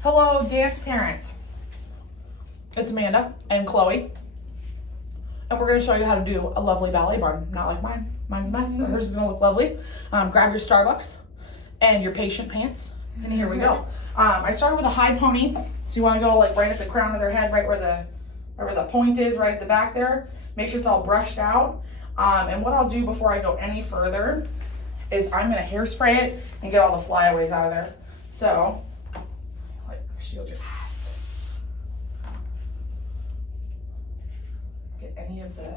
Hello, dance parents. It's Amanda and Chloe, and we're going to show you how to do a lovely ballet bun. Not like mine. Mine's a mess, but hers is going to look lovely. Grab your Starbucks and your patient pants, and here we go. I started with a high pony, so you want to go like right at the crown of their head, right where the point is, right at the back there. Make sure it's all brushed out. And what I'll do before I go any further is I'm going to hairspray it and get all the flyaways out of there. So, like, shield your ass. Get any of the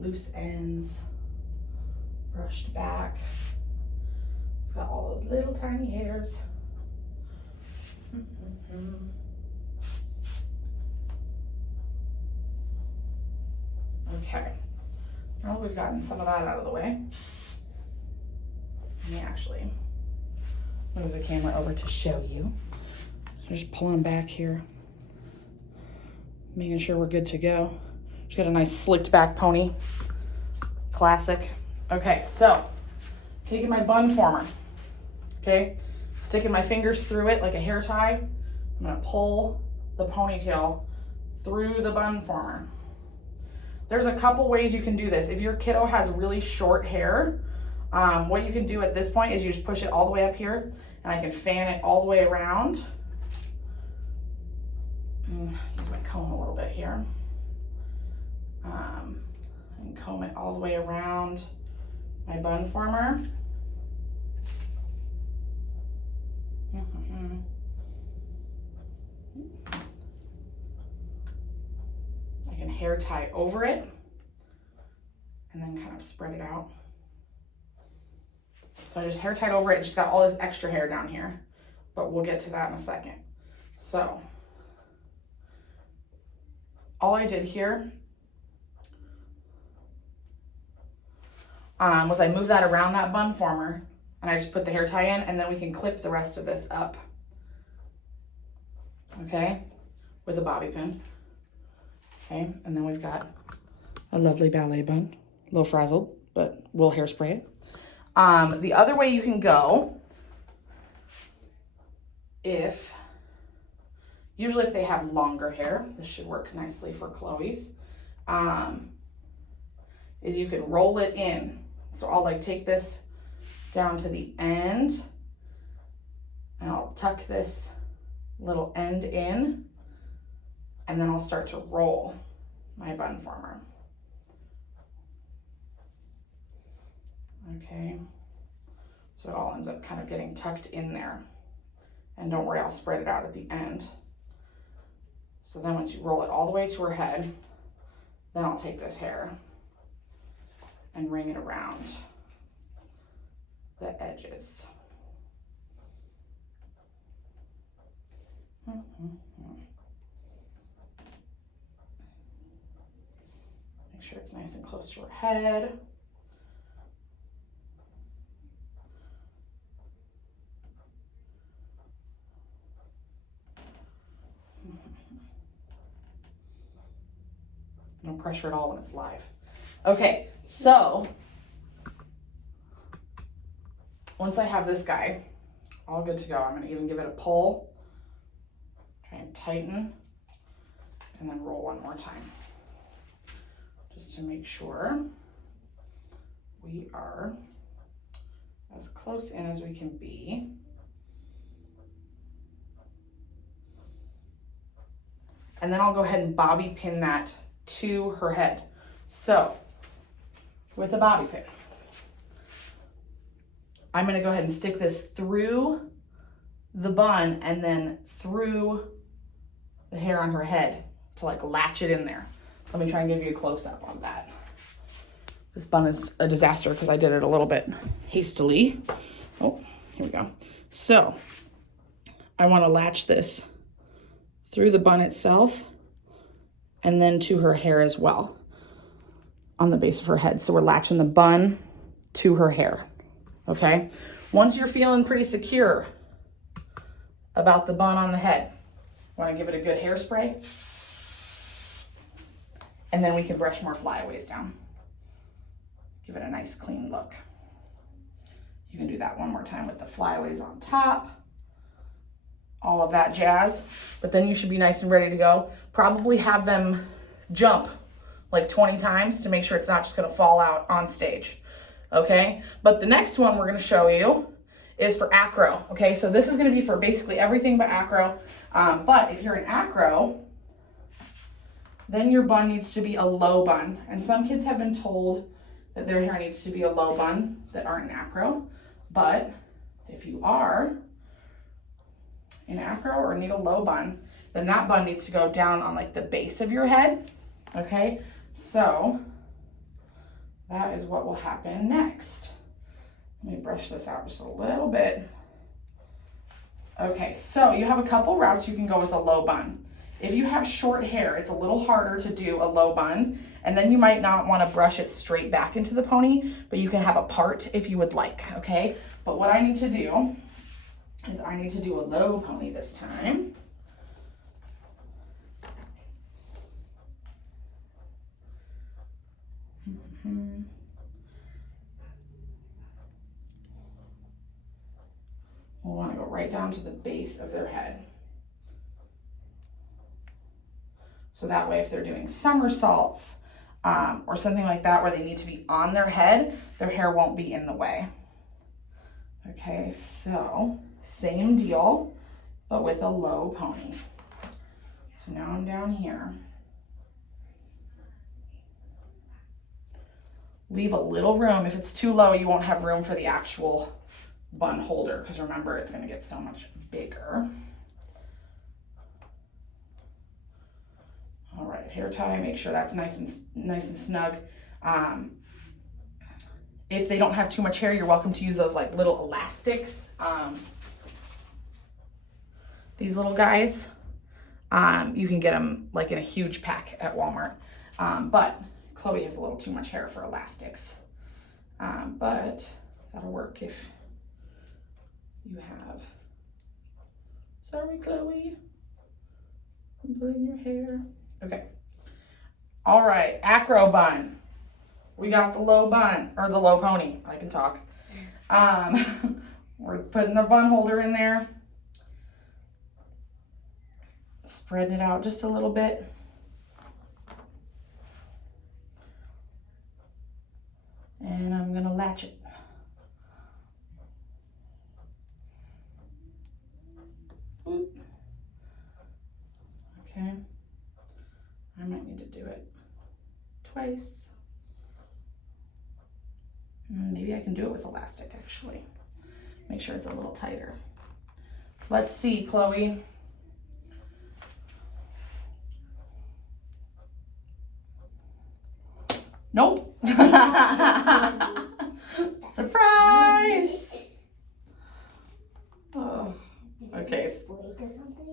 loose ends brushed back. Got all those little tiny hairs. Okay, now that we've gotten some of that out of the way, let me actually move the camera over to show you. So just pulling back here, making sure we're good to go. She's got a nice slicked back pony, classic. Okay, so taking my bun former, okay, sticking my fingers through it like a hair tie. I'm gonna pull the ponytail through the bun former. There's a couple ways you can do this. If your kiddo has really short hair, what you can do at this point is you just push it all the way up here, and I can fan it all the way around. Use my comb a little bit here. And comb it all the way around my bun former. I can hair tie over it and then kind of spread it out. So I just hair tied over it and just got all this extra hair down here, but we'll get to that in a second. So all I did here was I moved that around that bun former and I just put the hair tie in, and then we can clip the rest of this up, okay, with a bobby pin. Okay, and then we've got a lovely ballet bun, a little frazzled, but we'll hairspray it. The other way you can go, usually if they have longer hair, this should work nicely for Chloe's, is you can roll it in. So I'll like take this down to the end, and I'll tuck this little end in, and then I'll start to roll my bun former. Okay, so it all ends up kind of getting tucked in there. And don't worry, I'll spread it out at the end. So then once you roll it all the way to her head, then I'll take this hair and ring it around the edges. Make sure it's nice and close to her head. No pressure at all when it's live. Okay, so once I have this guy all good to go, I'm gonna even give it a pull, try and tighten, and then roll one more time, just to make sure we are as close in as we can be. And then I'll go ahead and bobby pin that to her head. So with a bobby pin, I'm going to go ahead and stick this through the bun and then through the hair on her head to like latch it in there. Let me try and give you a close up on that. This bun is a disaster because I did it a little bit hastily. Oh, here we go. So I want to latch this through the bun itself and then to her hair as well on the base of her head. So we're latching the bun to her hair, okay? Once you're feeling pretty secure about the bun on the head, want to give it a good hairspray, and then we can brush more flyaways down. Give it a nice clean look. You can do that one more time with the flyaways on top, all of that jazz. But then you should be nice and ready to go. Probably have them jump like 20 times to make sure it's not just gonna fall out on stage, okay? But the next one we're gonna show you is for acro, okay? So this is gonna be for basically everything but acro. But if you're in acro, then your bun needs to be a low bun. And some kids have been told that their hair needs to be a low bun that aren't in acro. But if you are in acro or need a low bun, then that bun needs to go down on like the base of your head, okay? So that is what will happen next. Let me brush this out just a little bit. Okay, so you have a couple routes you can go with a low bun. If you have short hair, it's a little harder to do a low bun, and then you might not want to brush it straight back into the pony, but you can have a part if you would like, okay? But what I need to do is I need to do a low pony this time. We'll want to go right down to the base of their head. So that way if they're doing somersaults or something like that where they need to be on their head, their hair won't be in the way. Okay, so same deal, but with a low pony. So now I'm down here. Leave a little room. If it's too low, you won't have room for the actual bun holder, because remember, it's going to get so much bigger. All right, hair tie, make sure that's nice and snug. If they don't have too much hair, you're welcome to use those like little elastics. These little guys, you can get them like in a huge pack at Walmart. But Chloe has a little too much hair for elastics. But that'll work if you have. Sorry, Chloe. I'm pulling your hair. Okay. All right, acro bun. We got the low bun, or the low pony. I can talk. We're putting the bun holder in there. Spreading it out just a little bit. And I'm gonna latch it. Oop. Okay. I might need to do it twice. Maybe I can do it with elastic actually. Make sure it's a little tighter. Let's see, Chloe. Nope. Surprise! Oh, okay.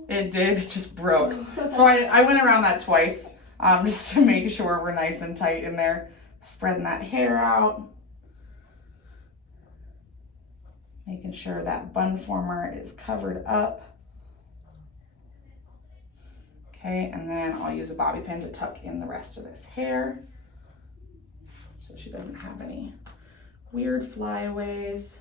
It did, it just broke. So I went around that twice just to make sure we're nice and tight in there. Spreading that hair out. Making sure that bun former is covered up. Okay, and then I'll use a bobby pin to tuck in the rest of this hair so she doesn't have any weird flyaways.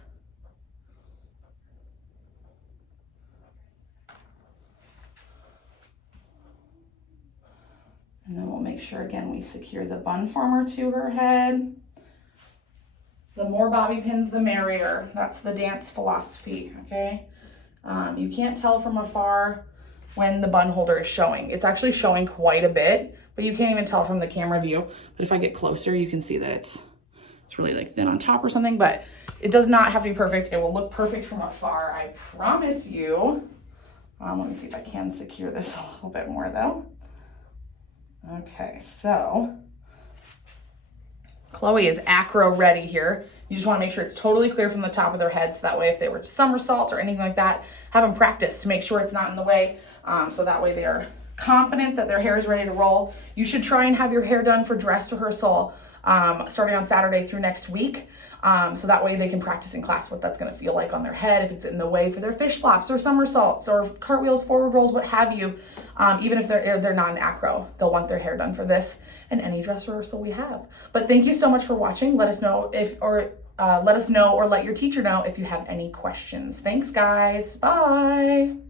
And then we'll make sure again we secure the bun former to her head. The more bobby pins, the merrier. That's the dance philosophy, okay? You can't tell from afar when the bun holder is showing. It's actually showing quite a bit, but you can't even tell from the camera view. But if I get closer, you can see that it's really like thin on top or something, but it does not have to be perfect. It will look perfect from afar, I promise you. Let me see if I can secure this a little bit more though. Okay, so Chloe is acro ready here. You just want to make sure it's totally clear from the top of their head, so that way if they were to somersault or anything like that, have them practice to make sure it's not in the way, so that way they're confident that their hair is ready to roll. You should try and have your hair done for dress rehearsal starting on Saturday through next week, so that way they can practice in class what that's going to feel like on their head, if it's in the way for their fish flops or somersaults or cartwheels, forward rolls, what have you. Even if they're not an acro, they'll want their hair done for this and any dress rehearsal we have. But thank you so much for watching. Let us know let us know or let your teacher know if you have any questions. Thanks, guys. Bye.